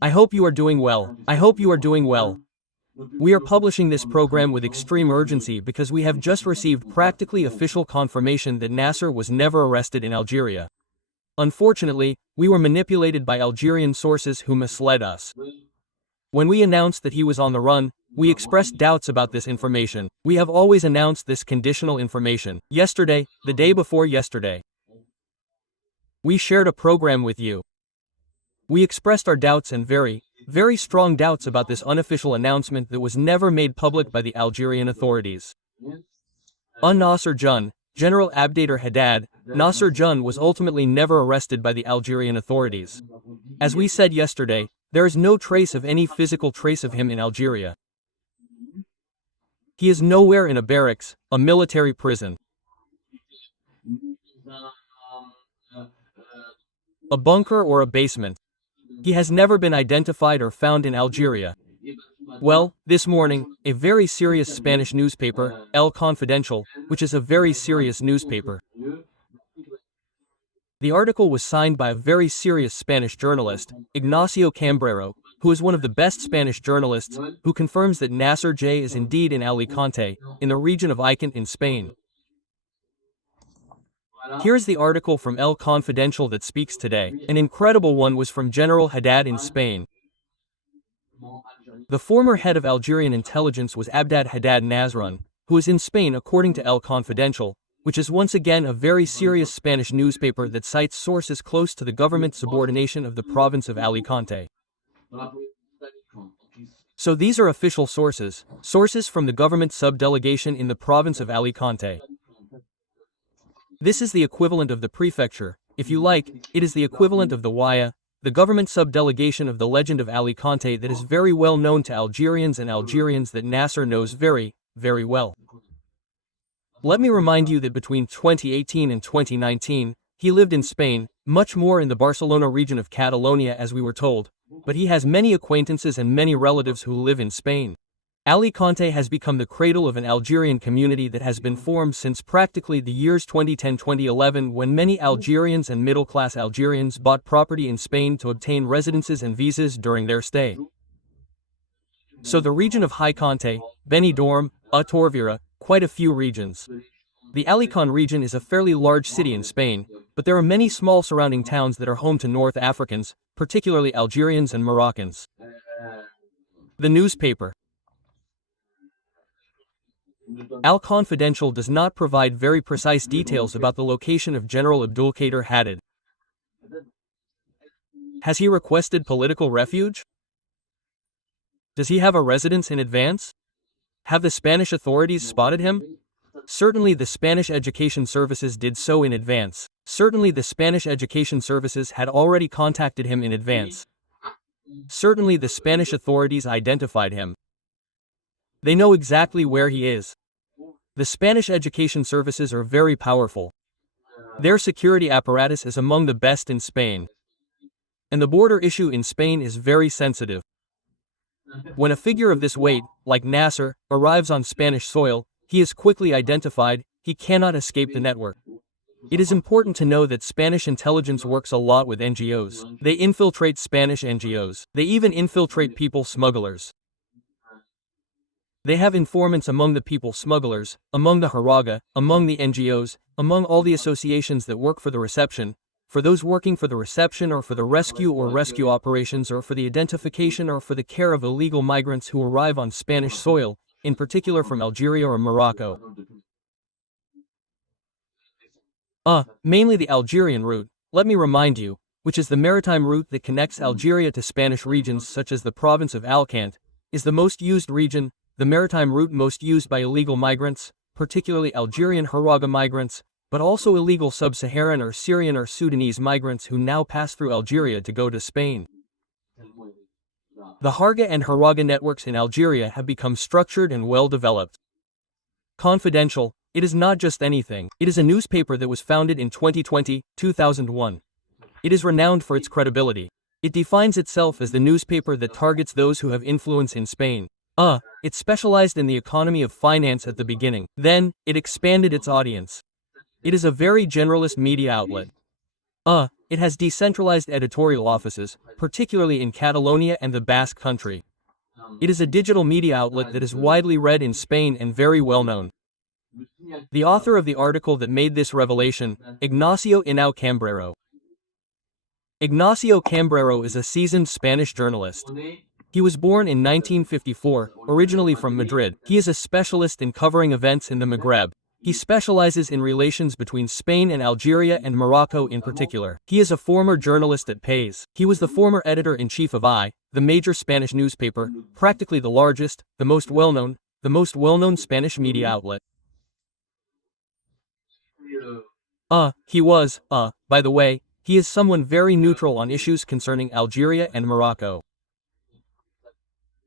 I hope you are doing well. I hope you are doing well. We are publishing this program with extreme urgency because we have just received practically official confirmation that Nacer was never arrested in Algeria. Unfortunately, we were manipulated by Algerian sources who misled us. When we announced that he was on the run, we expressed doubts about this information. We have always announced this conditional information. Yesterday, the day before yesterday, we shared a program with you. We expressed our doubts and very strong doubts about this unofficial announcement that was never made public by the Algerian authorities. Nacer El Djen, General Abdou Haddad, Nacer El Djen was ultimately never arrested by the Algerian authorities. As we said yesterday, there is no trace of any physical trace of him in Algeria. He is nowhere in a barracks, a military prison, a bunker or a basement. He has never been identified or found in Algeria. Well, this morning, a very serious Spanish newspaper, El Confidencial, which is a very serious newspaper. The article was signed by a very serious Spanish journalist, Ignacio Cambrero, who is one of the best Spanish journalists, who confirms that Nacer El Djen is indeed in Alicante, in the region of Alicante in Spain. Here's the article from El Confidencial that speaks today. An incredible one was from General Haddad in Spain. The former head of Algerian intelligence was Abdou Haddad Nasrun, who is in Spain according to El Confidencial, which is once again a very serious Spanish newspaper that cites sources close to the government subordination of the province of Alicante. So these are official sources, sources from the government subdelegation in the province of Alicante. This is the equivalent of the prefecture. If you like, it is the equivalent of the Waya, the government subdelegation of the legend of Alicante that is very well known to Algerians and Algerians that Nacer knows very well. Let me remind you that between 2018 and 2019, he lived in Spain, much more in the Barcelona region of Catalonia as we were told, but he has many acquaintances and many relatives who live in Spain. Alicante has become the cradle of an Algerian community that has been formed since practically the years 2010-2011 when many Algerians and middle-class Algerians bought property in Spain to obtain residences and visas during their stay. So the region of Alicante, Benidorm, Torvira, quite a few regions. The Alicante region is a fairly large city in Spain, but there are many small surrounding towns that are home to North Africans, particularly Algerians and Moroccans. The newspaper El Confidencial does not provide very precise details about the location of General Abdou Haddad. Has he requested political refuge? Does he have a residence in advance? Have the Spanish authorities spotted him? Certainly the Spanish education services did so in advance. Certainly the Spanish education services had already contacted him in advance. Certainly the Spanish authorities identified him. They know exactly where he is. The Spanish education services are very powerful. Their security apparatus is among the best in Spain. And the border issue in Spain is very sensitive. When a figure of this weight, like Nacer, arrives on Spanish soil, he is quickly identified, he cannot escape the network. It is important to know that Spanish intelligence works a lot with NGOs. They infiltrate Spanish NGOs. They even infiltrate people smugglers. They have informants among the people smugglers, among the Haraga, among the NGOs, among all the associations that work for the reception, for those working for the reception or for the rescue operations or for the identification or for the care of illegal migrants who arrive on Spanish soil, in particular from Algeria or Morocco. Mainly the Algerian route, let me remind you, which is the maritime route that connects Algeria to Spanish regions such as the province of Alicante, is the most used region, the maritime route most used by illegal migrants, particularly Algerian Haraga migrants, but also illegal sub-Saharan or Syrian or Sudanese migrants who now pass through Algeria to go to Spain. The Harga and Haraga networks in Algeria have become structured and well developed. Confidential, it is not just anything. It is a newspaper that was founded in 2020-2001. It is renowned for its credibility. It defines itself as the newspaper that targets those who have influence in Spain. It specialized in the economy of finance at the beginning. Then, it expanded its audience. It is a very generalist media outlet. It has decentralized editorial offices, particularly in Catalonia and the Basque Country. It is a digital media outlet that is widely read in Spain and very well known. The author of the article that made this revelation, Ignacio Inau Cambrero. Ignacio Cambrero is a seasoned Spanish journalist. He was born in 1954, originally from Madrid. He is a specialist in covering events in the Maghreb. He specializes in relations between Spain and Algeria and Morocco in particular. He is a former journalist at PAIS. He was the former editor-in-chief of I, the major Spanish newspaper, practically the largest, the most well-known Spanish media outlet. By the way, he is someone very neutral on issues concerning Algeria and Morocco.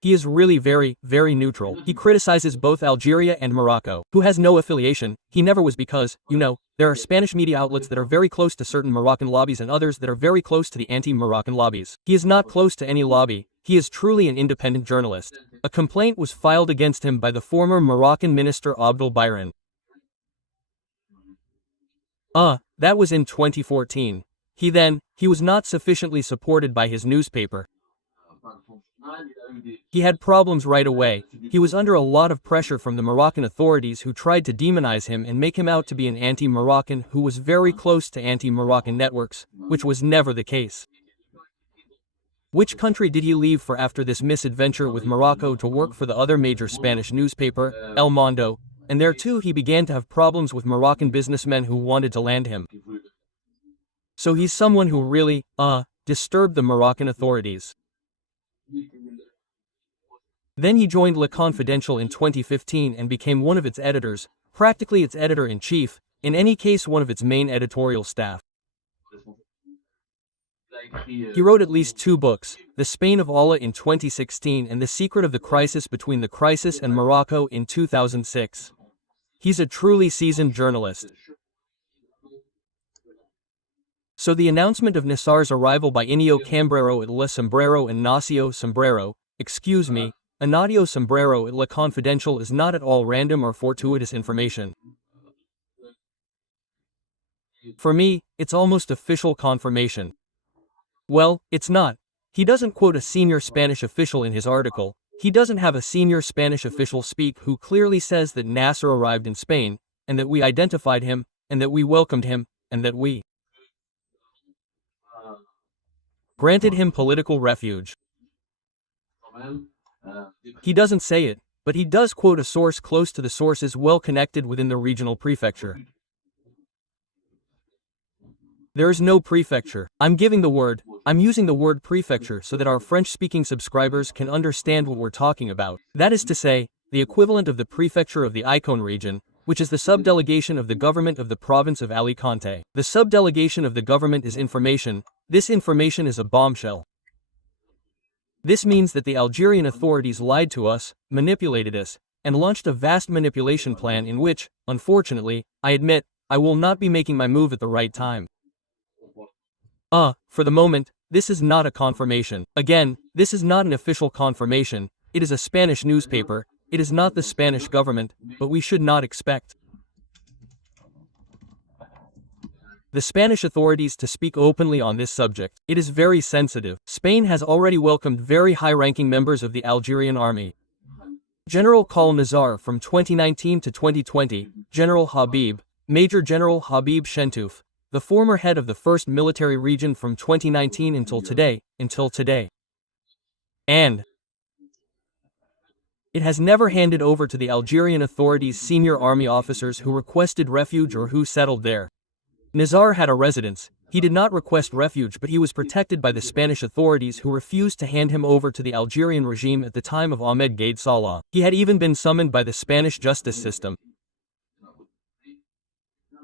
He is really very neutral. He criticizes both Algeria and Morocco, who has no affiliation. He never was because, there are Spanish media outlets that are very close to certain Moroccan lobbies and others that are very close to the anti-Moroccan lobbies. He is not close to any lobby. He is truly an independent journalist. A complaint was filed against him by the former Moroccan minister Abdou Semmar. That was in 2014. He was not sufficiently supported by his newspaper. He had problems right away. He was under a lot of pressure from the Moroccan authorities who tried to demonize him and make him out to be an anti-Moroccan who was very close to anti-Moroccan networks, which was never the case. Which country did he leave for after this misadventure with Morocco to work for the other major Spanish newspaper, El Mundo, and there too he began to have problems with Moroccan businessmen who wanted to land him. So he's someone who really, disturbed the Moroccan authorities. Then he joined Le Confidential in 2015 and became one of its editors, practically its editor-in-chief, in any case one of its main editorial staff. He wrote at least 2 books, The Spain of Allah in 2016 and The Secret of the Crisis Between the Crisis and Morocco in 2006. He's a truly seasoned journalist. So the announcement of Nacer's arrival by Inau Cambrero at Le Sombrero and Nacio Sombrero, Anadio Sombrero at Le Confidential is not at all random or fortuitous information. For me, it's almost official confirmation. Well, it's not. He doesn't quote a senior Spanish official in his article. He doesn't have a senior Spanish official speak who clearly says that Nacer arrived in Spain, and that we identified him, and that we welcomed him, and that we granted him political refuge. He doesn't say it, but he does quote a source close to the sources well connected within the regional prefecture. There is no prefecture. I'm using the word prefecture so that our French-speaking subscribers can understand what we're talking about. That is to say, the equivalent of the prefecture of the Icon region, which is the subdelegation of the government of the province of Alicante. The subdelegation of the government is information. This information is a bombshell. This means that the Algerian authorities lied to us, manipulated us, and launched a vast manipulation plan in which, unfortunately, I admit, I will not be making my move at the right time. For the moment, this is not a confirmation. Again, this is not an official confirmation. It is a Spanish newspaper. It is not the Spanish government, but we should not expect the Spanish authorities to speak openly on this subject. It is very sensitive. Spain has already welcomed very high-ranking members of the Algerian army. General Col Nazar from 2019 to 2020, General Habib, Major General Habib Chentouf, the former head of the 1st Military Region from 2019 until today. And it has never handed over to the Algerian authorities senior army officers who requested refuge or who settled there. Nacer had a residence. He did not request refuge, but he was protected by the Spanish authorities who refused to hand him over to the Algerian regime at the time of Ahmed Gaid Salah. He had even been summoned by the Spanish justice system.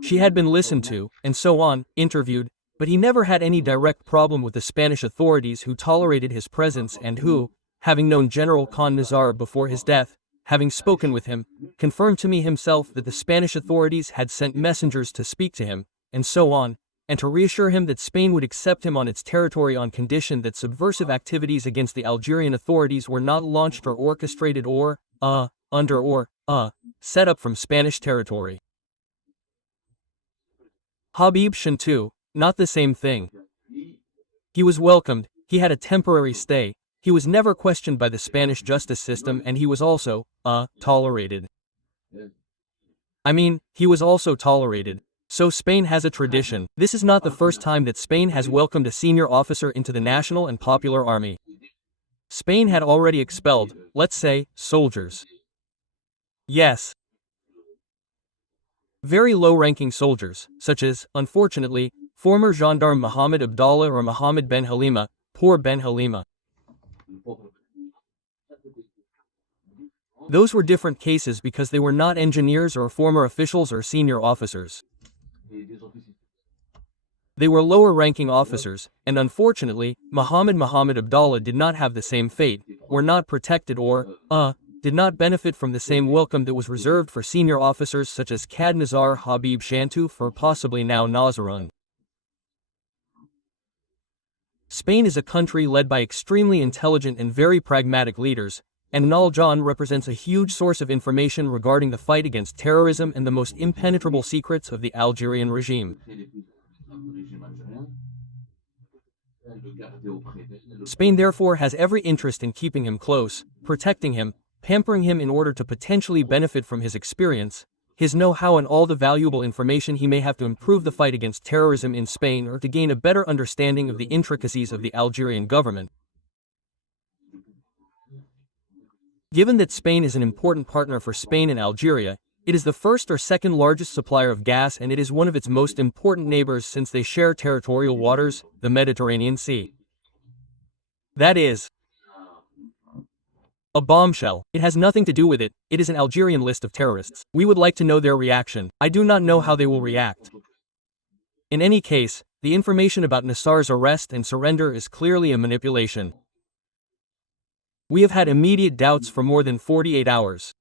She had been listened to, and so on, interviewed, but he never had any direct problem with the Spanish authorities who tolerated his presence and who, having known General Khan Nacer before his death, having spoken with him, confirmed to me himself that the Spanish authorities had sent messengers to speak to him, and so on, and to reassure him that Spain would accept him on its territory on condition that subversive activities against the Algerian authorities were not launched or orchestrated or, set up from Spanish territory. Habib Chentouf, not the same thing. He was welcomed, he had a temporary stay, he was never questioned by the Spanish justice system, and he was also, tolerated. He was also tolerated. So Spain has a tradition. This is not the first time that Spain has welcomed a senior officer into the National and Popular Army. Spain had already expelled, let's say, soldiers. Yes. Very low-ranking soldiers, such as, unfortunately, former gendarme Mohammed Abdallah or Mohammed Ben Halima, poor Ben Halima. Those were different cases because they were not engineers or former officials or senior officers. They were lower-ranking officers, and unfortunately, Mohammed Abdallah did not have the same fate, were not protected or, did not benefit from the same welcome that was reserved for senior officers such as Cad Nazar Habib Shantouf or possibly now Nazarun. Spain is a country led by extremely intelligent and very pragmatic leaders, and Al Djen represents a huge source of information regarding the fight against terrorism and the most impenetrable secrets of the Algerian regime. Spain therefore has every interest in keeping him close, protecting him, pampering him in order to potentially benefit from his experience, his know-how and all the valuable information he may have to improve the fight against terrorism in Spain or to gain a better understanding of the intricacies of the Algerian government. Given that Spain is an important partner for Spain and Algeria, it is the first or second largest supplier of gas, and it is one of its most important neighbors since they share territorial waters, the Mediterranean Sea. That is a bombshell. It has nothing to do with it, it is an Algerian list of terrorists. We would like to know their reaction. I do not know how they will react. In any case, the information about Nacer's arrest and surrender is clearly a manipulation. We have had immediate doubts for more than 48 hours.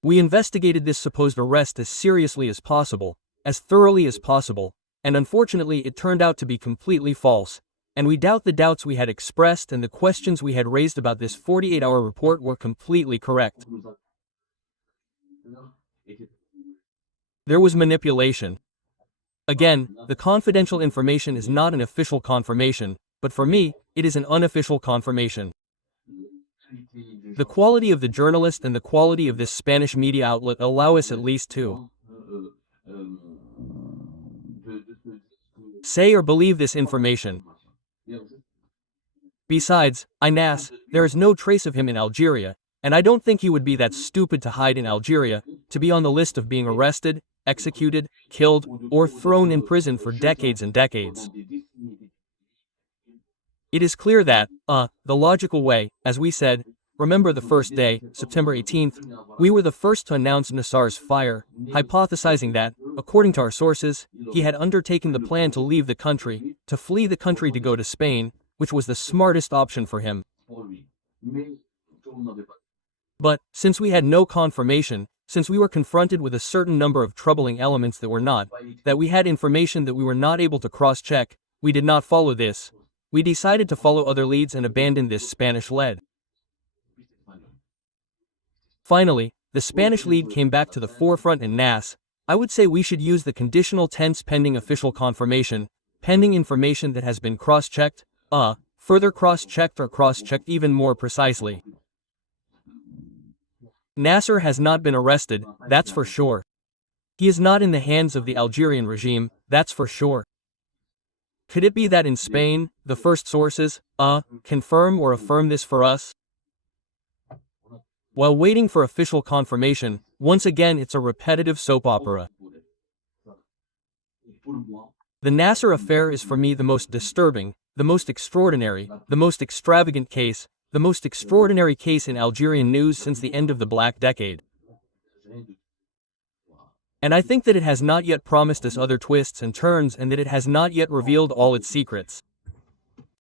We investigated this supposed arrest as seriously as possible, as thoroughly as possible, and unfortunately it turned out to be completely false, and we doubt the doubts we had expressed and the questions we had raised about this 48-hour report were completely correct. There was manipulation. Again, the confidential information is not an official confirmation, but for me, it is an unofficial confirmation. The quality of the journalist and the quality of this Spanish media outlet allow us at least to say or believe this information. Besides, there is no trace of him in Algeria, and I don't think he would be that stupid to hide in Algeria, to be on the list of being arrested, executed, killed, or thrown in prison for decades and decades. It is clear that, the logical way, as we said, remember the first day, September 18th, we were the first to announce Nacer's fire, hypothesizing that, according to our sources, he had undertaken the plan to leave the country, to flee the country to go to Spain, which was the smartest option for him. But, since we had no confirmation, since we were confronted with a certain number of troubling elements that we had information that we were not able to cross-check, we did not follow this. We decided to follow other leads and abandon this Spanish lead. Finally, the Spanish lead came back to the forefront in Nacer. I would say we should use the conditional tense pending official confirmation, pending information that has been cross-checked, further cross-checked or cross-checked even more precisely. Nacer has not been arrested, that's for sure. He is not in the hands of the Algerian regime, that's for sure. Could it be that in Spain, the first sources, confirm or affirm this for us? While waiting for official confirmation, once again it's a repetitive soap opera. The Nacer affair is for me the most disturbing, the most extraordinary, the most extravagant case, the most extraordinary case in Algerian news since the end of the Black Decade. And I think that it has not yet promised us other twists and turns, and that it has not yet revealed all its secrets.